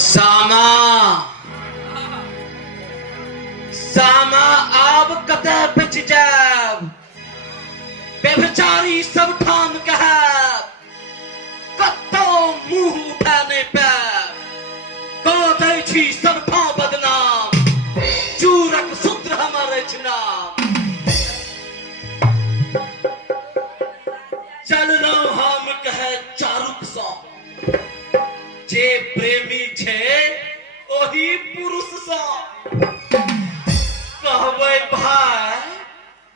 सामा सामा आब कतय बच जाब बेचारी सब ठाम कहब कतो मुंह उठा नहीं पाब कह दै छी सब ठाम बदनाम चूरक सूत्र हमर अछि नाम चललहुँ हम कहे चारुक सँ जे प्रेमी छे ओही पुरुष सँ कहबै भाई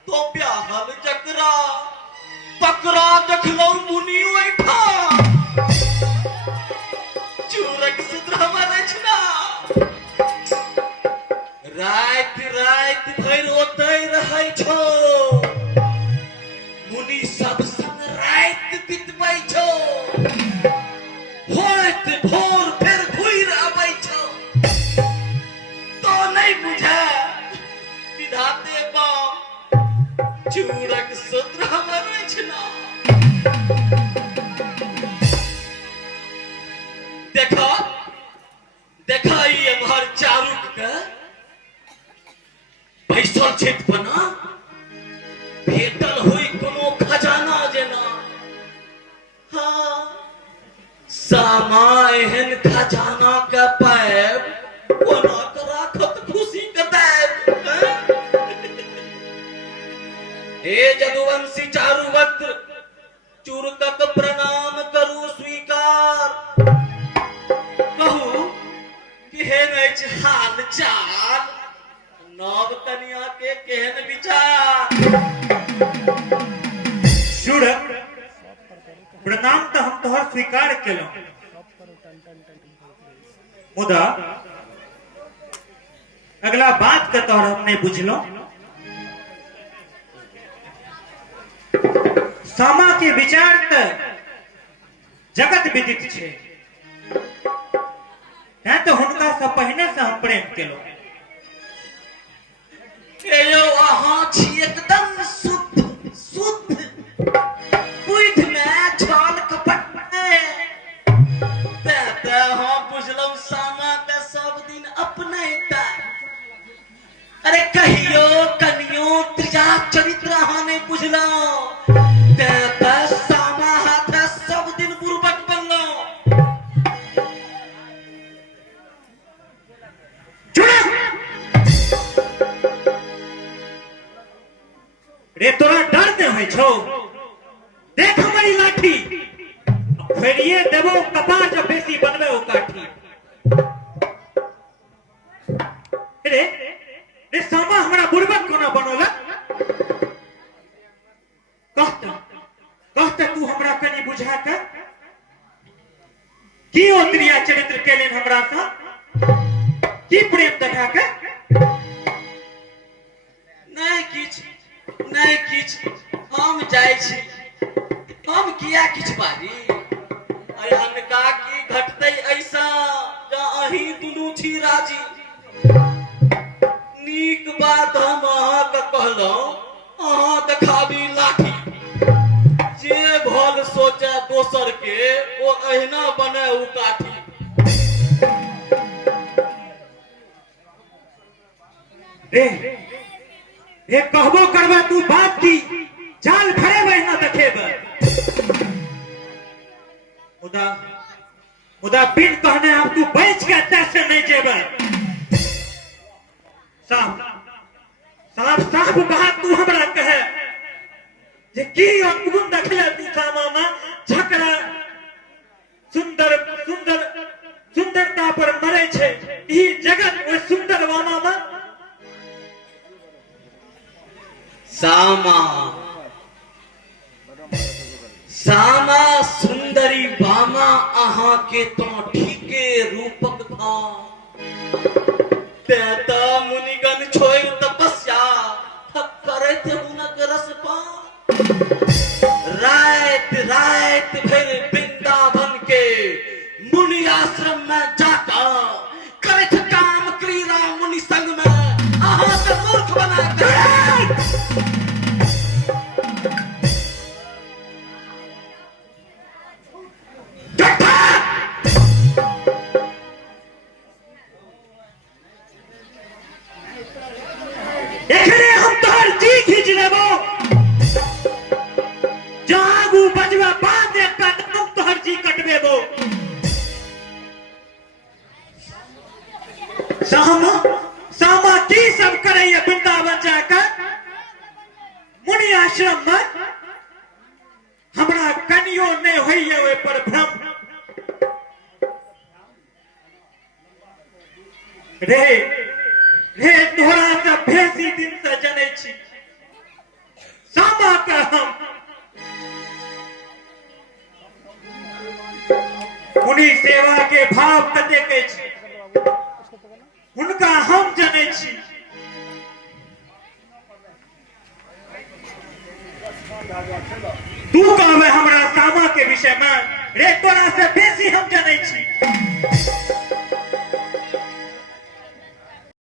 तो ब्याहल जकरा तकरा देखलहुँ मुनि ओहिठाम चूरक सूत्र हमर अछि ना राति राति भरि ओतै रहै छौ मुनि सब संग राति बितबै छौ होइत भोर फेर घुरि अबै छौ तो नहीं बुझा विधाते बाम चूरक सूत्र हमर अछि ना देखो देखो ई एम्हर चारुक के बैसल छथि बना भेटल होई कोनो खजाना जेना हाँ सामा एहन खजाना के पाएब कोना के राखत खुशी के दैब हे जदुवंशी चारुवक्त्र चूरकक प्रणाम करू स्वीकार कहू केहन अछि हाल चाल नव कन्या के केहन विचार चूरक प्रणाम तो हम तोहर स्वीकार केलहुं मुदा अगला बात के तोहर हम नहीं बुझलहुं सामा के विचार त जगत विदित छे हैं तो हुनका से पहिने से हम प्रेम केलहुं यौ अहाँ छी एकदम शुद्ध शुद्ध बुध में छल कपट में ते हाँ बुझलहुँ सामा के सब दिन अपने अरे कहियो कनियो त्रिजा चरित्र अहाँ नहीं बुझलहुँ ते सामा हाथ सब दिन बुर्बक बनलहुँ रे तोरा डर नहीं होइ छौ देख हमारी लाठी फेरिए देबो कपार जब बेसी बनबे ओ काठी रे रे सामा हमरा बुर्बक कोना बनोला कहता तू हमरा कनी बुझा के की ओत्रिया चरित्र केलेन हमरा सा की प्रेम देखा के नहीं किछ हम जाय छी हम किया किछ बाजी अनका की घटतै ऐसा जा अही दुनू छी राजी नीक बात हम अहाँ के कहलहुँ अहाँ देखाबी लाठी जे भल सोचे दोसर के ओ अहिना बने उ काठी रे कहबो करबा तू बात की जाल खड़े बहना देखेब मुदा बिन कहने हम तू बच के तैसे नहीं जेब साफ साफ बात तू हमरा कहे जे की अनगुण देखले तू सामा में झकड़ा सुंदर सुंदर सुंदरता पर मरे छे ई जगत ओ सुंदर वामा में सामा सामा सुंदरी बामा अहाँ के तो ठीके रूपक था तेता मुनिगण छोड़ तपस्या करैत हुनक रस पा रात रात भर वृंदावन के मुनि आश्रम में जाता करैत काम क्रीड़ा मुनि संग में अहाँ के मूर्ख बना कहियो नहीं होइए ओहि पर भ्रम रे रे तोरा से बेसी दिन से जनै छी सामा के हम उन्हीं सेवा के भाव कते के छी उनका हम जनै छी तू का में हमरा सामा के विषय में रे तोरा से बेसी हम जनै छी